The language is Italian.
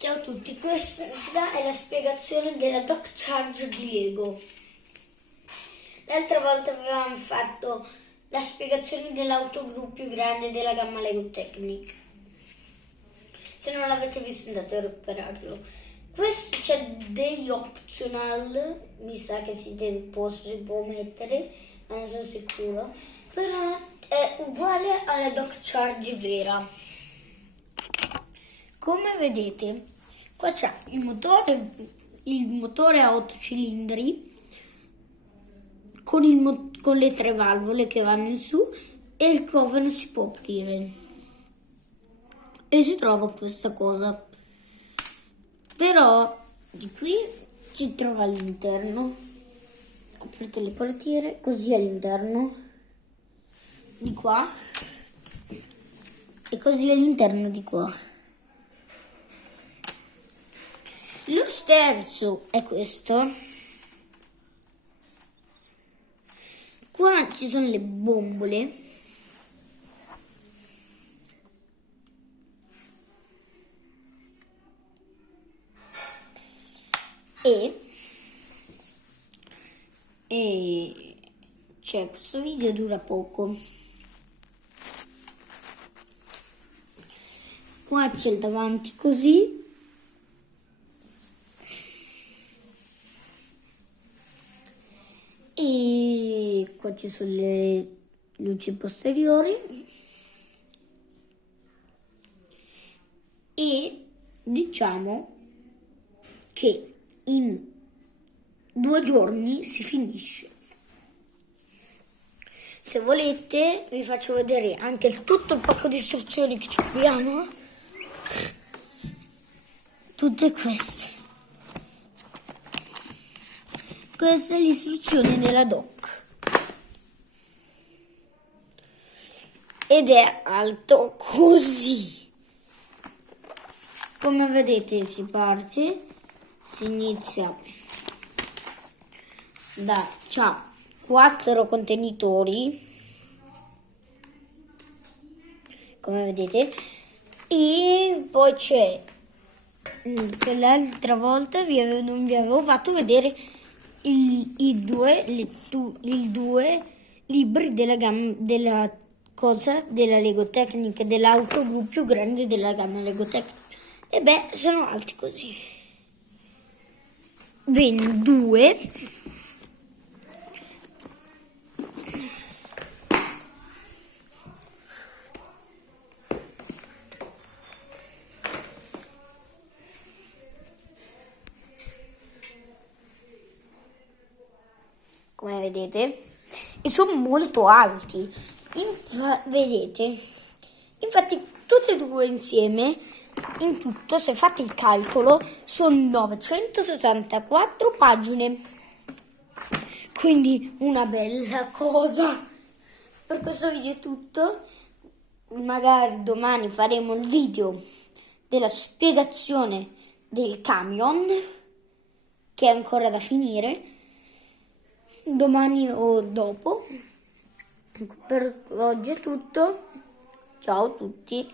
Ciao a tutti, questa è la spiegazione della Dock Charge di Lego. L'altra volta avevamo fatto la spiegazione dell'autogru più grande della gamma Lego Technic. Se non l'avete visto andate a recuperarlo. Questo c'è degli optional, mi sa che si può mettere, ma non sono sicuro. Però è uguale alla Dock Charge vera. Come vedete, qua c'è il motore a 8 cilindri con le 3 valvole che vanno in su e il cofano si può aprire. E si trova questa cosa. Però di qui si trova all'interno. Aprite le portiere, così all'interno. Di qua. E così all'interno di qua. Lo sterzo è questo. Qua ci sono le bombole. E cioè, questo video dura poco. Qua c'è il davanti così. E qua ci sono le luci posteriori. E diciamo che in 2 giorni si finisce. Se volete vi faccio vedere anche tutto il pacco di istruzioni che ci abbiamo. Tutte queste. Questa è l'istruzione della Dock. Ed è alto così. Come vedete si parte, si inizia c'ha 4 contenitori, come vedete, e poi c'è, per l'altra volta non vi avevo fatto vedere i due libri della cosa della Lego Technic, dell'autogru più grande della gamma Lego Technic. E beh, sono alti così. Ben 2. Come vedete, e sono molto alti. Vedete? Infatti tutti e due insieme, in tutto, se fate il calcolo, sono 964 pagine. Quindi una bella cosa. Per questo video è tutto. Magari domani faremo il video della spiegazione del camion, che è ancora da finire. Domani o dopo. Per oggi è tutto. Ciao a tutti.